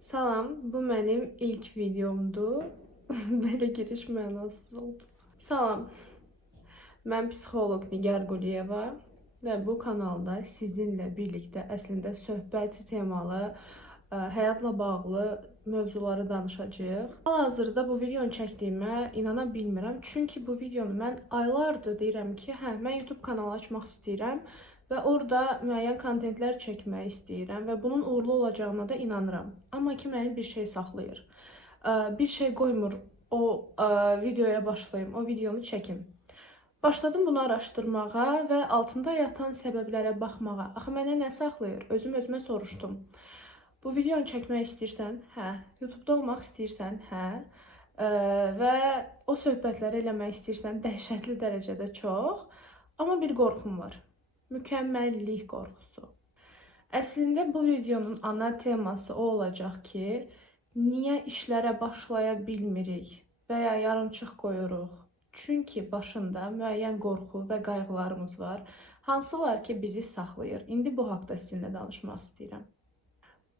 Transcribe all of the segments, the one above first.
Salam, bu mənim ilk videomdur. Belə giriş mənasız oldu. Salam, mən psixoloq Nigar Quliyeva və bu kanalda sizinlə birlikdə əslində söhbət temalı, həyatla bağlı mövzuları danışacağıq. Hal-hazırda bu videonu çəkdiyimə inana bilmirəm. Çünki bu videonu mən aylardır deyirəm ki, mən YouTube kanalı açmaq istəyirəm və orada müəyyən kontentlər çəkmək istəyirəm və bunun uğurlu olacağına da inanıram. Amma ki, məni bir şey saxlayır. Bir şey qoymur o videoya başlayım, o videonu çəkim. Başladım bunu araşdırmağa və altında yatan səbəblərə baxmağa. Axı mənə nə saxlayır? Özümə soruşdum. Bu videonu çəkmək istəyirsən? Hə. YouTube-da olmaq istəyirsən? Hə. Və o söhbətləri eləmək istəyirsən dəhşətli dərəcədə çox. Amma bir qorxum var. Mükəmməllik qorxusu. Əslində bu videonun ana teması o olacaq ki, niyə işlərə başlaya bilmirik və ya yarımçıq qoyuruq? Çünki başında müəyyən qorxu və qayğılarımız var, hansılar ki bizi saxlayır. İndi bu haqda sizinlə danışmaq istəyirəm.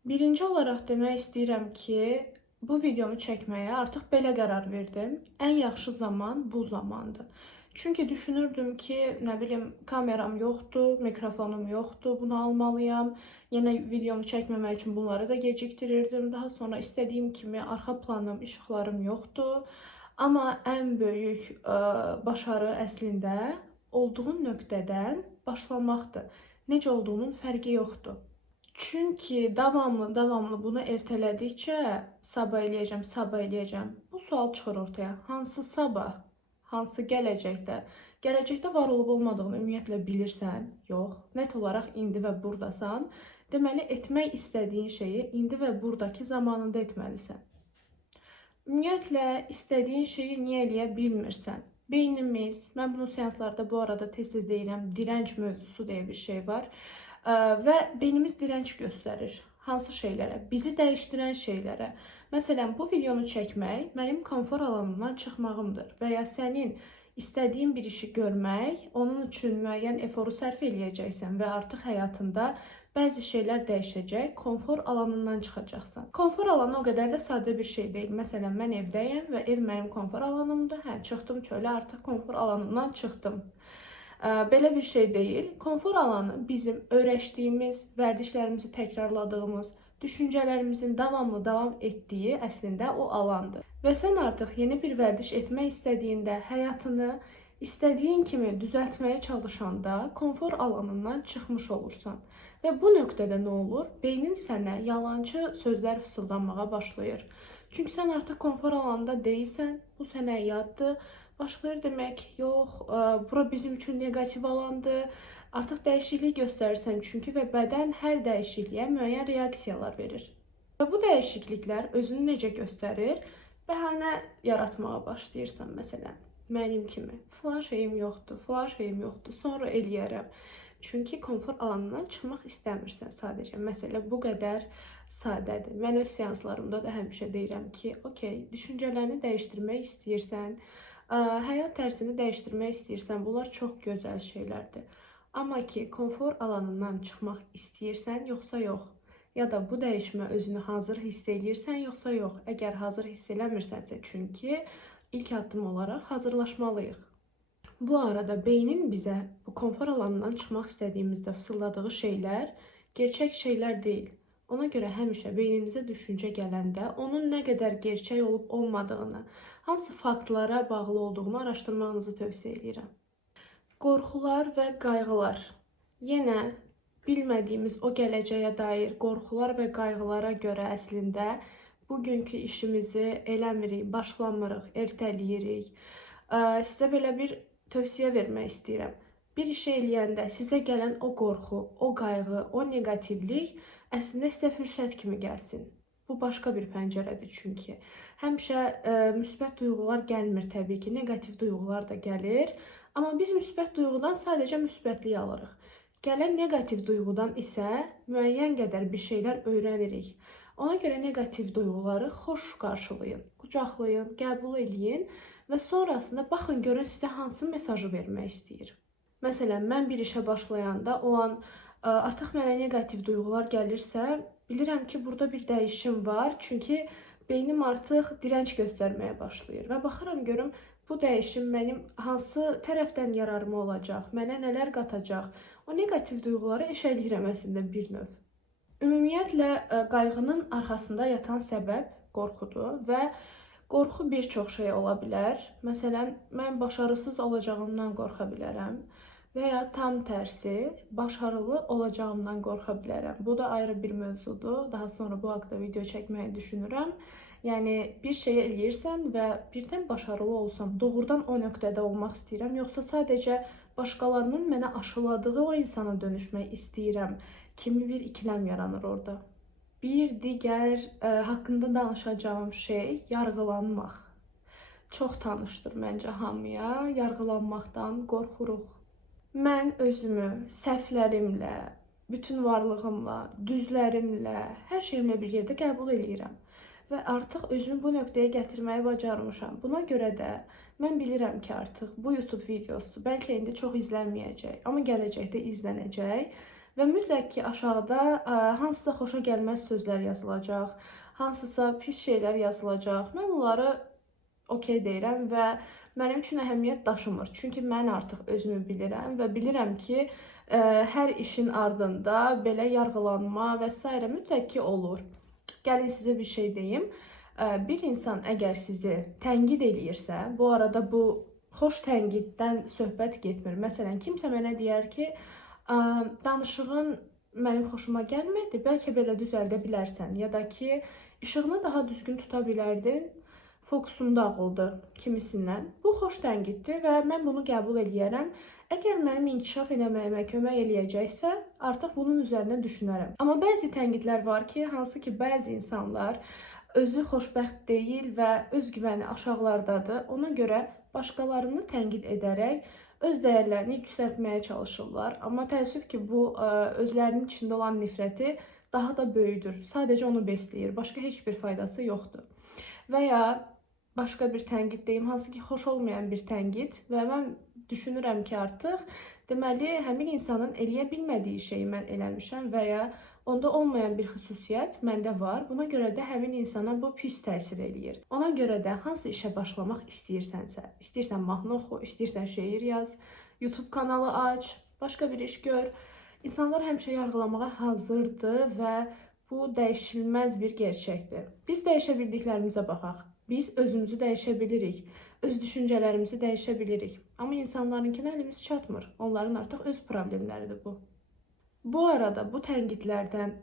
Birinci olaraq demək istəyirəm ki, bu videonu çəkməyə artıq belə qərar verdim. Ən yaxşı zaman bu zamandır. Çünki düşünürdüm ki, nə bilim, kameram yoxdur, mikrofonum yoxdur, bunu almalıyam. Yenə videomu çəkməmək üçün bunları da gecikdirirdim. Daha sonra istədiyim kimi arxa planım, işıqlarım yoxdur. Amma ən böyük başarı əslində olduğun nöqtədən başlamaqdır. Necə olduğunun fərqi yoxdur. Çünki davamlı bunu ertələdikcə sabah eləyəcəm. Bu sual çıxır ortaya. Hansı sabah? Hansı gələcəkdə? Gələcəkdə var olub olmadığını ümumiyyətlə bilirsən? Yox. Net olaraq indi və buradasan. Deməli, etmək istədiyin şeyi indi və buradakı zamanında etməlisən. Ümumiyyətlə, istədiyin şeyi niyə eləyə bilmirsən? Beynimiz, mən bunu seanslarda bu arada tez-tez deyirəm, direnç mövzusu deyə bir şey var. Və beynimiz direnç göstərir. Hansı şeylərə? Bizi dəyişdirən şeylərə. Məsələn, bu videonu çəkmək mənim konfor alanımdan çıxmağımdır və ya sənin istədiyin bir işi görmək, onun üçün müəyyən eforu sərf eləyəcəksən və artıq həyatında bəzi şeylər dəyişəcək, konfor alanından çıxacaqsan. Konfor alanı o qədər də sadə bir şey deyil. Məsələn, mən evdəyəm və ev mənim konfor alanımdır. Çıxdım çölə, artıq konfor alanından çıxdım. Belə bir şey deyil. Konfor alanı bizim öyrəşdiyimiz, vərdişlərimizi təkrarladığımız, düşüncələrimizin davam etdiyi əslində o alandır. Və sən artıq yeni bir vərdiş etmək istədiyində, həyatını istədiyin kimi düzəltməyə çalışanda konfor alanından çıxmış olursan. Və bu nöqtədə nə olur? Beynin sənə yalançı sözlər fısıldanmağa başlayır. Çünki sən artıq konfor alanında deyilsən, bu sənə yaddır. Başlayır demək, yox, bura bizim üçün negativ alandır. Artıq dəyişiklik göstərirsən çünki və bədən hər dəyişikliyə müəyyən reaksiyalar verir. Və bu dəyişikliklər özünü necə göstərir? Bəhanə yaratmağa başlayırsan məsələn. Mənim kimi, filan şeyim yoxdur, sonra eləyərəm. Çünki konfor alanından çıxmaq istəmirsən sadəcə. Məsələ bu qədər sadədir. Mən öz seanslarımda da həmişə deyirəm ki, okey, düşüncələrini dəyişdirmək istəyirsən, həyat tərzini dəyişdirmək istəyirsən, bunlar çox gözəl şeylərdir. Amma ki, konfor alanından çıxmaq istəyirsən, yoxsa yox. Ya da bu dəyişmə özünü hazır hiss edirsən, yoxsa yox. Əgər hazır hiss eləmirsənsə, çünki ilk addım olaraq hazırlaşmalıyıq. Bu arada beynin bizə bu konfor alanından çıxmaq istədiyimizdə fısıldadığı şeylər gerçək şeylər deyil. Ona görə həmişə beyninizə düşüncə gələndə onun nə qədər gerçək olub olmadığını, hansı faktlara bağlı olduğunu araşdırmağınızı tövsiyə edirəm. Qorxular və qayğılar. Yenə bilmədiyimiz o gələcəyə dair qorxular və qayğılara görə əslində bugünkü işimizi eləmirik, başlamırıq, ertələyirik. Sizə belə bir tövsiyə vermək istəyirəm. Bir işi eləyəndə sizə gələn o qorxu, o qayğı, o negativlik əslində sizə fürsət kimi gəlsin. Bu başqa bir pəncərədir çünki. Həmişə müsbət duyğular gəlmir təbii ki, negativ duyğular da gəlir. Amma biz müsbət duyğudan sadəcə müsbətliyi alırıq. Gələn negativ duyğudan isə müəyyən qədər bir şeylər öyrənirik. Ona görə negativ duyğuları xoş qarşılayın, qucaqlayın, qəbul eləyin və sonrasında baxın görün sizə hansı mesajı vermək istəyir. Məsələn, mən bir işə başlayanda o an artıq mənə negativ duyğular gəlirsə, Bilirəm ki, burada bir dəyişim var. Çünki beynim artıq dirənç göstərməyə başlayır və baxıram görüm bu dəyişim mənim hansı tərəfdən yararıma olacaq, mənə nələr qatacaq. O neqativ duyğuları eşəliyirəm əslində bir növ. Ümumiyyətlə qayğının arxasında yatan səbəb qorxudur və qorxu bir çox şey ola bilər. Məsələn, mən başarısız olacağımdan qorxa bilərəm və ya tam tərsi, başarılı olacağımdan qorxa bilərəm. Bu da ayrı bir mövzudur. Daha sonra bu haqqda video çəkməyi düşünürəm. Yəni bir şey eləyirsən və birdən başarılı olsam, doğrudan o nöqtədə olmaq istəyirəm, yoxsa sadəcə başqalarının mənə aşıladığı o insana dönüşmək istəyirəm kimi bir ikiləm yaranır orada. Bir digər haqqında danışacağım şey yargılanmaq. Çox tanışdır məncə hamıya. Yargılanmaqdan qorxuruq. Mən özümü səhvlərimlə, bütün varlığımla, düzlərimlə, hər şeyimlə bir yerdə qəbul eləyirəm. Və artıq özümü bu nöqtəyə gətirməyi bacarmışam. Buna görə də mən bilirəm ki, artıq bu YouTube videosu bəlkə indi çox izlənməyəcək, amma gələcəkdə izlənəcək. Və mütləq ki, aşağıda hansısa xoşa gəlməz sözlər yazılacaq, hansısa pis şeylər yazılacaq. Mən bunları okey deyirəm və mənim üçün əhəmiyyət daşımır. Çünki mən artıq özümü bilirəm və bilirəm ki, hər işin ardında belə yargılanma və s. mütləq ki olur. Gəlin sizə bir şey deyim. Bir insan əgər sizi tənqid eləyirsə, bu arada bu xoş tənqiddən söhbət getmir. Məsələn, kimsə mənə deyər ki, danışığın mənim xoşuma gəlmədi, bəlkə belə düzəldə bilərsən, ya da ki, işığını daha düzgün tuta bilərdin, fokusun dağıldı kimisindən. Bu xoş tənqiddir və mən bunu qəbul eləyərəm. Əgər mənim inkişaf eləməyimə kömək eləyəcəksə, artıq bunun üzərinə düşünərəm. Amma bəzi tənqidlər var ki, hansı ki, bəzi insanlar özü xoşbəxt deyil və öz güvəni aşağılardadır. Ona görə başqalarını tənqid edərək öz dəyərlərini yüksəltməyə çalışırlar. Amma təəssüf ki, bu özlərinin içində olan nifrəti daha da böyüdür. Sadəcə onu besləyir. Başqa heç bir faydası yoxdur. Və ya başqa bir tənqid deyim, hansı ki, xoş olmayan bir tənqid və mən düşünürəm ki, artıq deməli, həmin insanın eləyə bilmədiyi şeyi mən eləmişəm və ya onda olmayan bir xüsusiyyət məndə var. Buna görə də həmin insana bu pis təsir eləyir. Ona görə də hansı işə başlamaq istəyirsənsə, istəyirsən mahnı oxu, istəyirsən şeir yaz, YouTube kanalı aç, başqa bir iş gör. İnsanlar həmişə yargılamağa hazırdır və bu dəyişilməz bir gerçəkdir. Biz dəyişə bildiklərimizə baxaq. Biz özümüzü dəyişə bilirik, öz düşüncələrimizi dəyişə bilirik. Amma insanlarınkine əlimiz çatmır. Onların artıq öz problemləridir bu. Bu arada bu tənqidlərdən,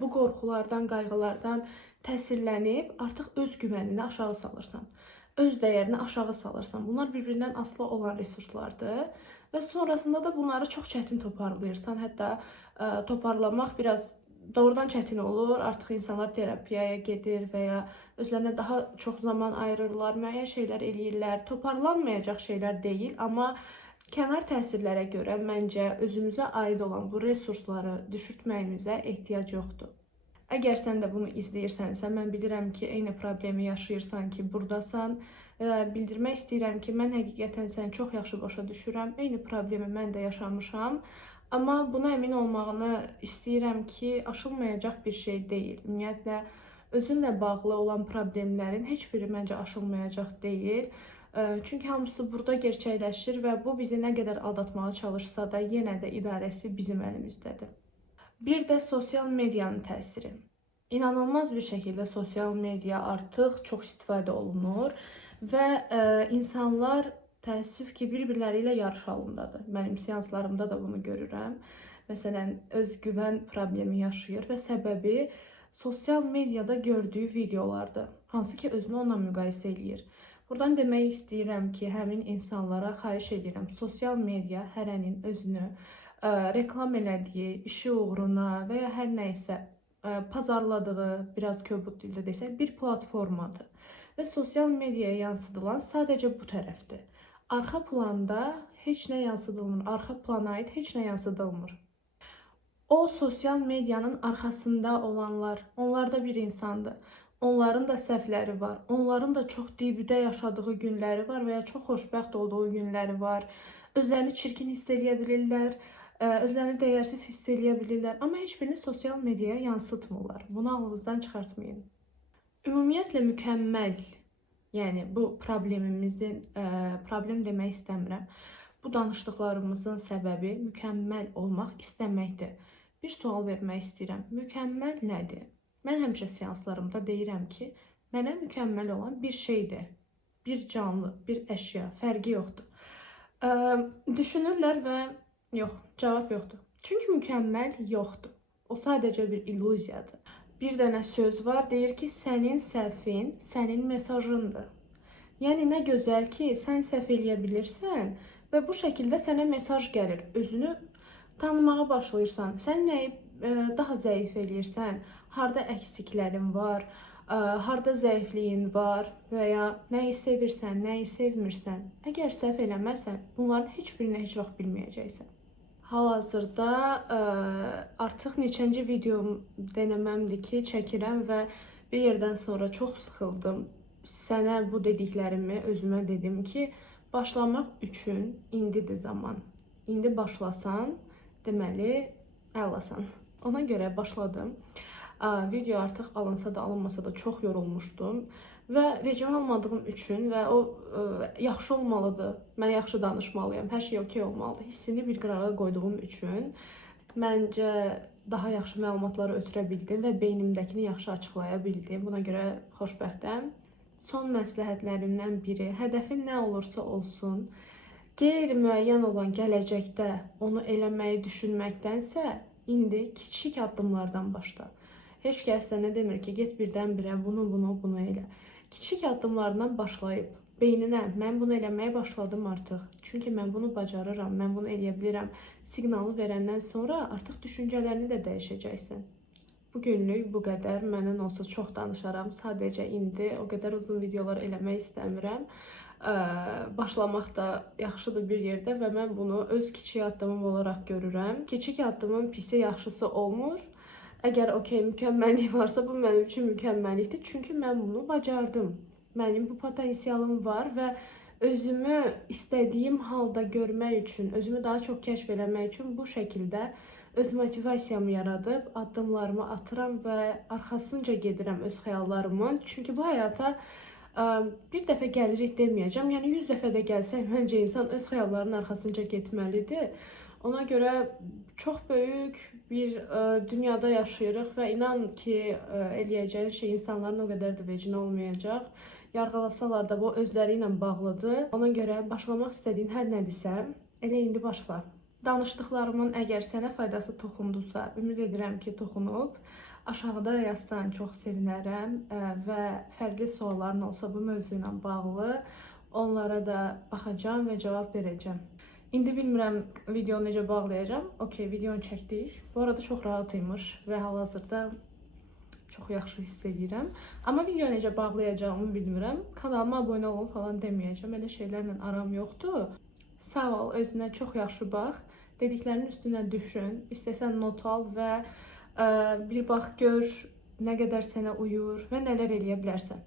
bu qorxulardan, qayğılardan təsirlənib artıq öz güvənini aşağı salırsan. Öz dəyərini aşağı salırsan. Bunlar bir-birindən asılı olan resurslardır və sonrasında da bunları çox çətin toparlayırsan. Hətta toparlamaq biraz doğrudan çətin olur. Artıq insanlar terapiyaya gedir və ya özlərinə daha çox zaman ayırırlar, müəyyən şeylər eləyirlər. Toparlanmayacaq şeylər deyil, amma kənar təsirlərə görə məncə özümüzə aid olan bu resursları düşürtməyimizə ehtiyac yoxdur. Əgər sən də bunu izləyirsənsə, mən bilirəm ki, eyni problemi yaşayırsan ki, buradasan. Bildirmək istəyirəm ki, mən həqiqətən səni çox yaxşı başa düşürəm. Eyni problemi mən də yaşamışam. Amma buna əmin olmağını istəyirəm ki, aşılmayacaq bir şey deyil. Ümumiyyətlə, özünlə bağlı olan problemlərin heç biri məncə aşılmayacaq deyil. Çünki hamısı burada gerçəkləşir və bu bizi nə qədər aldatmağa çalışsa da yenə də idarəsi bizim əlimizdədir. Bir də sosial medianın təsiri. İnanılmaz bir şəkildə sosial media artıq çox istifadə olunur və insanlar təəssüf ki, bir-birləri ilə yarış halındadır. Mənim seanslarımda da bunu görürəm. Məsələn, öz güvən problemi yaşayır və səbəbi sosial mediada gördüyü videolardır. Hansı ki, özünü onunla müqayisə eləyir. Buradan demək istəyirəm ki, həmin insanlara xahiş edirəm. Sosial media hərənin özünü reklam elədiyi, işi uğruna və ya hər nəysə pazarladığı, biraz kobud dildə desək, bir platformadır. Və sosial mediaya yansıdılan sadəcə bu tərəfdir. Arxa planda heç nə yansıdılmır, arxa plana aid heç nə yansıdılmır. O sosial medianın arxasında olanlar, onlar da bir insandır. Onların da səhvləri var. Onların da çox dibüdə yaşadığı günləri var və ya çox xoşbəxt olduğu günləri var. Özlərini çirkin hiss eləyə bilirlər. özlərini dəyərsiz hiss edə bilirlər, amma heç birini sosial mediaya yansıtmırlar. Bunu ağlınızdan çıxartmayın. Ümumiyyətlə mükəmməl, yəni bu problemimizin, problem demək istəmirəm. Bu danışdıqlarımızın səbəbi mükəmməl olmaq istəməkdir. Bir sual vermək istəyirəm. Mükəmməl nədir? Mən həmişə seanslarımda deyirəm ki, mənə mükəmməl olan bir şeydir. Bir canlı, bir əşya, fərqi yoxdur. Düşünürlər və yox, cavab yoxdur. Çünki mükəmməl yoxdur. O sadəcə bir illüziyadır. Bir dənə söz var, deyir ki, sənin səhvin sənin mesajındır. Yəni nə gözəl ki, sən səhv eləyə bilirsən və bu şəkildə sənə mesaj gəlir. Özünü tanımağa başlayırsan. Sən nəyi daha zəif eləyirsən, harda əksiklərin var, harda zəifliyin var və ya nəyi sevirsən, nəyi sevmirsən. Əgər səhv eləməsən, bunların heç birini heç vaxt bilməyəcəksən. Hal-hazırda artıq neçənci videom denəməmdir ki, çəkirəm və bir yerdən sonra çox sıxıldım. Sənə bu dediklərimi özümə dedim ki, başlamaq üçün indidir zaman. İndi başlasan, deməli, əlasan. Ona görə başladım. Video artıq alınsa da, alınmasa da çox yorulmuşdum. Və vecimə almadığım üçün və o yaxşı olmalıdır, mən yaxşı danışmalıyam, hər şey okey olmalıdır hissini bir qırağa qoyduğum üçün məncə daha yaxşı məlumatları ötürə bildim və beynimdəkini yaxşı açıqlaya bildim. Buna görə xoşbəxtəm. Son məsləhətlərimdən biri, hədəfin nə olursa olsun, qeyri-müəyyən olan gələcəkdə onu eləməyi düşünməkdənsə, indi kiçik addımlardan başla. Heç kəs sənə demir ki, get birdən-birə bunu elə. Kiçik addımlardan başlayıb, beyninə mən bunu eləməyə başladım artıq. Çünki mən bunu bacarıram, mən bunu eləyə bilirəm. Siqnalı verəndən sonra artıq düşüncələrini də dəyişəcəksən. Bugünlük bu qədər. Məndən olsa çox danışaram. Sadəcə indi o qədər uzun videolar eləmək istəmirəm. Başlamaq da yaxşıdır bir yerdə və mən bunu öz kiçik addımım olaraq görürəm. Kiçik addımın pisi yaxşısı olmur. Əgər okey, mükəmməllik varsa, bu mənim üçün mükəmməllikdir. Çünki mən bunu bacardım. Mənim bu potensialım var və özümü istədiyim halda görmək üçün, özümü daha çox kəşf eləmək üçün bu şəkildə öz motivasiyamı yaradıb, addımlarımı atıram və arxasınca gedirəm öz xəyallarımın. Çünki bu həyata bir dəfə gəlirik deməyəcəm. Yəni 100 dəfə də gəlsək, məncə insan öz xəyallarının arxasınca getməlidir. Ona görə çox böyük bir dünyada yaşayırıq və inan ki, eləyəcəyin şey insanların o qədər də vecinə olmayacaq. Yargılasalar da bu özləri ilə bağlıdır. Ona görə başlamaq istədiyin hər nədirsə, elə indi başla. Danışdıqlarımın əgər sənə faydası toxundusa, ümid edirəm ki, toxunub. Aşağıda yazsan çox sevinərəm və fərqli sualların olsa bu mövzu ilə bağlı onlara da baxacağam və cavab verəcəm. İndi bilmirəm videonu necə bağlayacağım. Okey, videonu çəkdik. Bu arada çox rahat imiş və hal-hazırda çox yaxşı hiss edirəm. Amma videonu necə bağlayacağımı bilmirəm. Kanalıma abunə olun falan deməyəcəm. Elə şeylərlə aram yoxdur. Sağ ol, özünə çox yaxşı bax. Dediklərinin üstünə düşün. İstəsən not al və bir bax gör nə qədər sənə uyur və nələr eləyə bilərsən.